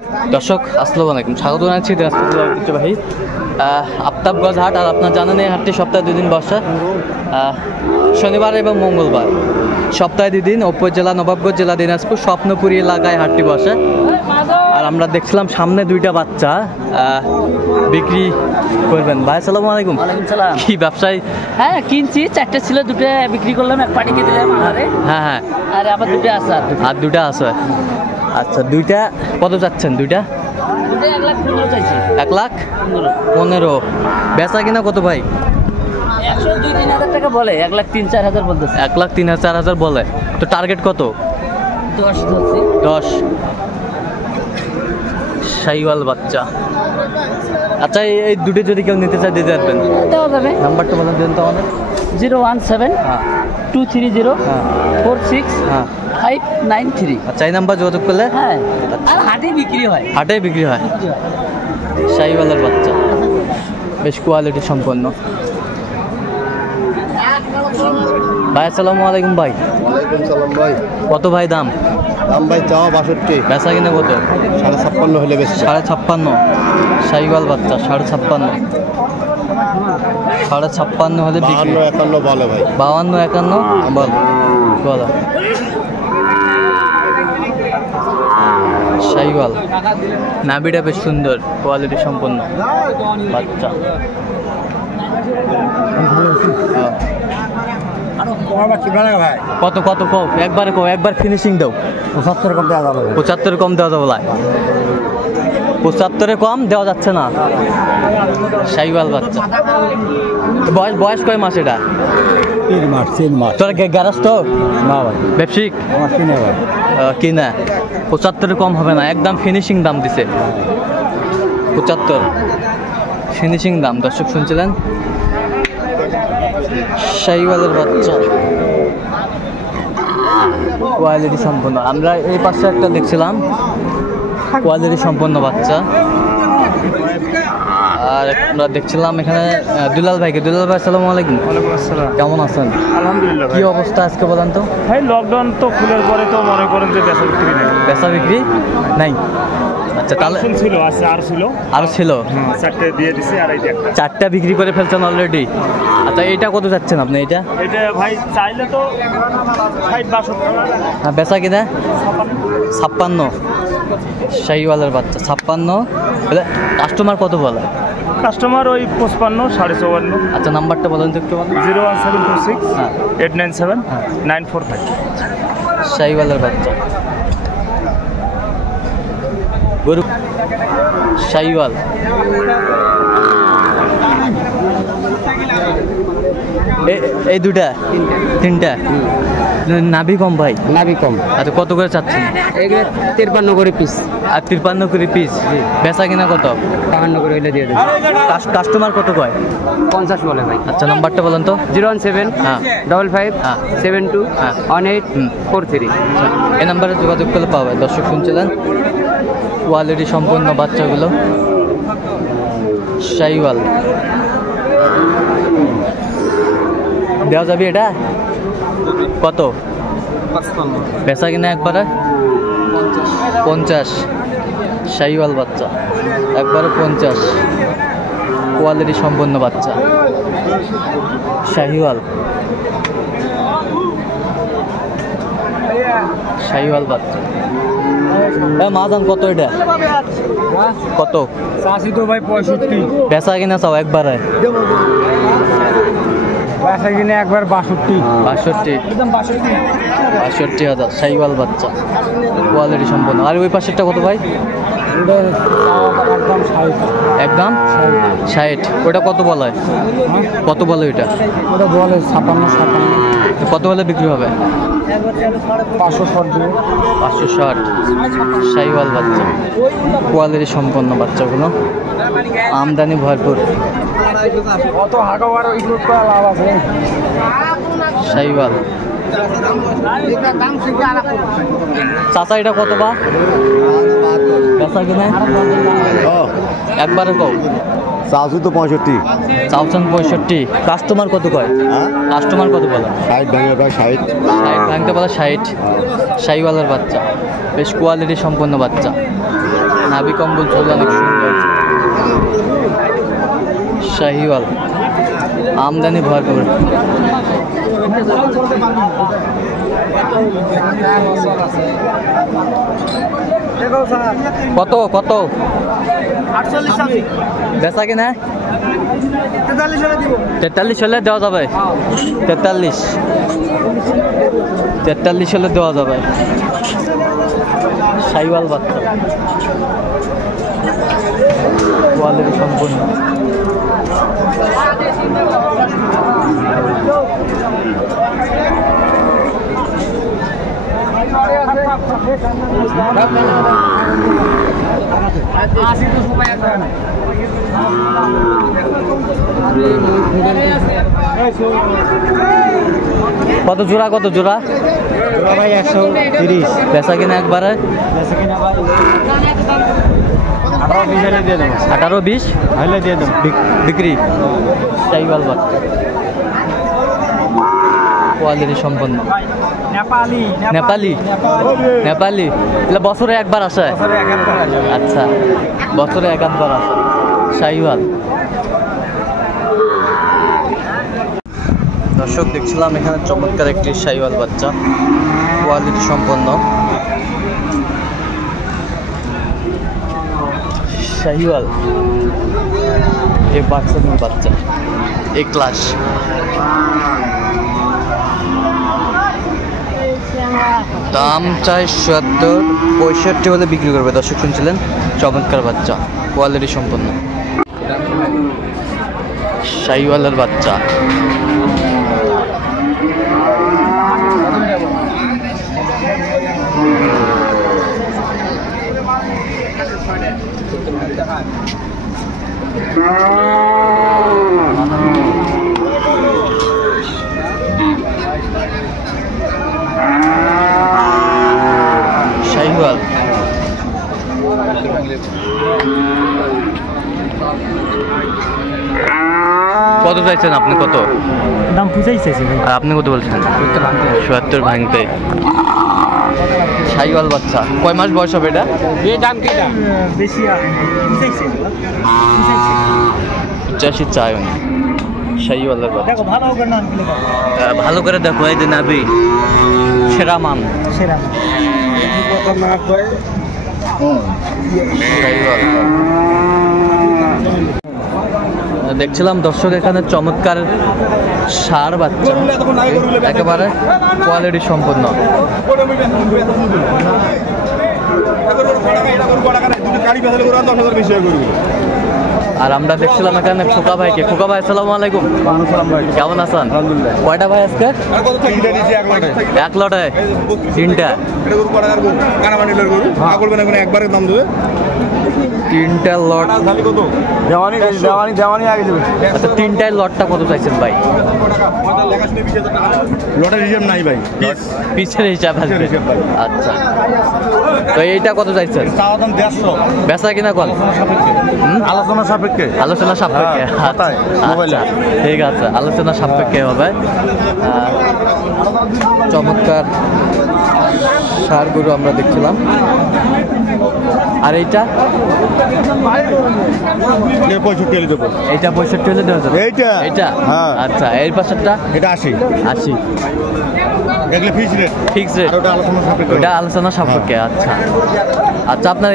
দর্শক আসসালামু আলাইকুম, স্বাগত জানাচ্ছি দিনাজপুর ঐতিহ্যবাহী আফতাবগঞ্জ হাট। আর আপনার জানেন এই হাটটি সপ্তাহে 2 দিন বসে, শনিবার এবং মঙ্গলবার। সপ্তাহে 2 দিন উপজেলা নবাবগঞ্জ, জেলা দিনাজপুর, স্বপ্নপুরী এলাকায় হাটটি বসে। আর আমরা দেখছিলাম সামনে 2টা বাচ্চা বিক্রি করবেন। ভাই আসসালামু আলাইকুম। ওয়ালাইকুম সালাম। কি ব্যবসায়ী? হ্যাঁ কিনছি, 4টে ছিল, 2টে বিক্রি করলাম, এক পাটিকে দিলাম। হ্যাঁ হ্যাঁ, আর আবার 2টে আছে। আর 2টা আছে। আচ্ছা, 2টা কত যাচ্ছেন? 2টা 1,15,000 চাইছি। 1,15,000। বেচা কিনা কত ভাই? 102-3,000 টাকা বলে, 1,03,000-4,000 বলতেছে। 1,03,000-4,000 বলে। তো টার্গেট কত? 10 ধরছি। 10। শাইওয়াল বাচ্চা। আচ্ছা, এই 2টো যদি কেউ নিতে চায় দিতে পারবেন? দেওয়া যাবে। নাম্বারটা বলেন দেন তো আমাদের। 017-230-46-593। আচ্ছা, এই নাম্বার যোগাযোগ করলে? হ্যাঁ, আর হাটে বিক্রি হয়। হাটে বিক্রি হয় শাইওয়ালের বাচ্চা, বেশ কোয়ালিটি সম্পন্ন। ভাই আসসালামু আলাইকুম। ভাই ওয়ালাইকুম সালাম ভাই। কত ভাই দাম? দাম ভাই চাওয়া 62, বেচা কিনা কত? 56.5 হলে বেশি। 56.5। শাইওয়াল বাচ্চা 56.5। 56.5 হলে বিক্রি। 52-51 বলে ভাই। 52-51 বলো। শাইওয়াল নাভিটা বেশ সুন্দর, কোয়ালিটি সম্পন্ন বাচ্চা। কত কত কও, একবারে কও, একবার ফিনিশিং দাও। 75 কম দেওয়া যাবে। 75 কম দেওয়া যাবে? 75 কম দেওয়া যাচ্ছে না। শাইওয়াল বাচ্চা। বয়স কয় মাস এটা? 3 মাস। তোর গ্যারাজ তো না ভাই, ব্যবসায়িক আমার কিনে ভাই। কিনা। 75 কম হবে না, একদম ফিনিশিং দাম দিছে। 75 ফিনিশিং দাম। দর্শক শুনছিলেন, শাইওয়ালের বাচ্চা কোয়ালিটি সম্পন্ন। আমরা এই পাশে একটা দেখছিলাম কোয়ালিটি সম্পন্ন বাচ্চা। আর আমরা দেখছিলাম এখানে দুলাল ভাইকে। দুলাল ভাই আসসালামু আলাইকুম। ওয়ালাইকুম আসসালাম। কেমন আছেন? আলহামদুলিল্লাহ। কি অবস্থা আজকে বলেন তো? ভাই লকডাউন তো খুলের পরে তো মনে করেন যে বেচা বিক্রি নেই। বেচা বিক্রি নাই? আচ্ছা, তাহলে ছিল, আছে আর ছিল, আরো ছিল। 4টে দিয়ে দিছি আর এই যে একটা। 4টা বিক্রি করে ফেলছেন অলরেডি। আচ্ছা, এইটা কত যাচ্ছেন আপনি? এটা ভাই চাইলে তো 60-62। বেচা কিনা 56। শাইওয়ালের বাচ্চা 56। কাস্টমার কত বলে? কাস্টমার ওই 55-54.5। আচ্ছা, নাম্বারটা বলেন তো একটু। 01726-897-945। শাইওয়ালের বাচ্চা, গরু শাইওয়াল। এই 2টা 3টা নাভি কম ভাই? নাভি কম। আচ্ছা, কত করে চাচ্ছেন? এগুলো 53 করে পিস। আর 53 করে পিস। বেচা কিনা কত? 52 করে হইলে দিয়ে দেব। কাস্টমার কত কয়? 50 বলে ভাই। আচ্ছা, নাম্বারটা বলেন তো। 017-55-72-1843। এই নাম্বারে যোগাযোগ করলে পাবে। দর্শক শুনছিলেন কোয়ালিটি সম্পন্ন বাচ্চাগুলো, শাইওয়াল। দেওয়া যাবে এটা কত? 55। বেচা কিনা একবারে 50। শাইওয়াল বাচ্চা একবারে 50। কোয়ালিটি সম্পন্ন বাচ্চা শাহিওয়াল। শাহিওয়াল বাচ্চা। মাজান কত এটা? কত? চাষি তো ভাই 65। বেচা কিনা চাও একবারে? বেচা কিনে একবার 62। 62,000 শাইওয়াল বাচ্চা, কোয়ালিটি সম্পন্ন। আর ওই পাশেরটা কত ভাই? একদম 60। ওটা কত বলে? কত বলে ওইটা? ওটা বলে 56-57। কত বলে বিক্রি হবে? 560। 560। শাইওয়াল বাচ্চা, কোয়ালিটি সম্পন্ন বাচ্চাগুলো, আমদানি ভরপুর। কত হাগাবার ওই গ্রুপ করা লাভ আছে। শাইওয়াল চাচা, এটা কত বা বেচা কিনা? একবারে কও। চাষু তো 65। চাউচান 65। কাস্টমার কত কয়? কাস্টমার কত বলে? 60 ভাঙে কয় 60। 60 ভাঙতে বলে 60। শাইওয়ালের বাচ্চা, বেশ কোয়ালিটি সম্পন্ন বাচ্চা। নাভি কম্বল ঝোল অনেক সুন্দর। শাহিওয়াল আমদানি ভরপুর। কত কত বেচা কিনা? 43 হলে দেওয়া যাবে। 43 হলে দেওয়া যাবে। শাহিওয়াল বাচ্চা কোয়ালিটি সম্পূর্ণ। কত জোড়া? কত জোড়া ভাই 130। বেচা কিনা একবারে? 18-20 দিয়ে দেবো। 18-20 হলে দিয়ে দেবো। বিক্রি। শাহিওয়াল বাচ্চা কোয়ালিটি সম্পন্ন। নেপালি নেপালি এগুলো বছরে একবার আসে? আচ্ছা, বছরে একবার আসে। শাহিওয়াল দর্শক দেখছিলাম এখানে চমৎকার একটি শাহিওয়াল বাচ্চা কোয়ালিটি সম্পন্ন। শাহিওয়াল এই বাচ্চা এই ক্লাস। দাম চাই 70-65 হলে বিক্রি করবে। দর্শক শুনছিলেন চমৎকার বাচ্চা কোয়ালিটি সম্পন্ন শাহিওয়ালের বাচ্চা। শাহিওয়াল কত চাইছেন আপনি? কত দাম বুঝাইছে আর আপনি কত বলছেন? ৭০ ভাঙতে। শাহিওয়াল বাচ্চা কয় মাস বয়স হবে এটা? এই দাম কি দাম বেশি বুঝাইছে 85 চাই উনি। শাহিওয়ালের বাচ্চা দেখো ভালো করে নাম কি লেখা ভালো করে দেখো। এই যে নাভি সেরা মান সেরা শাহিওয়াল। দেখছিলাম দর্শক এখানে চমৎকার ষাঁড় বাচ্চা একেবারে কোয়ালিটি সম্পন্ন। আর আমরা দেখছিলাম এখানে খোকা ভাইকে। খোকা ভাই আসসালামু আলাইকুম। কেমন আছেন? কয়টা ভাই আজকে? এক লটায় 3টা। 3টা লট। আচ্ছা 3টায় লটটা কত চাইছেন ভাই? লটের হিসাব নাই ভাই, পিছের হিসাব আসবে। আচ্ছা তো এইটা কত চাইছেন? বেচা কিনা কল? আলোচনা সাপেক্ষে। আলোচনা সাপেক্ষে। আচ্ছা ঠিক আছে, আলোচনা সাপেক্ষে হবে। চমৎকার ষাঁড় গরু আমরা দেখছিলাম। আর এইটা 65 দেবো। এইটা 65 হলে দেওয়া যাবে। এইটা? এইটা হ্যাঁ। আচ্ছা এর পাশেরটা? এটা 80। দেখলে ফিক্স রেট। Fix rate. ওটা আলোচনা সাপেক্ষে। ওটা আলোচনা সাপেক্ষে। আচ্ছা আচ্ছা আপনার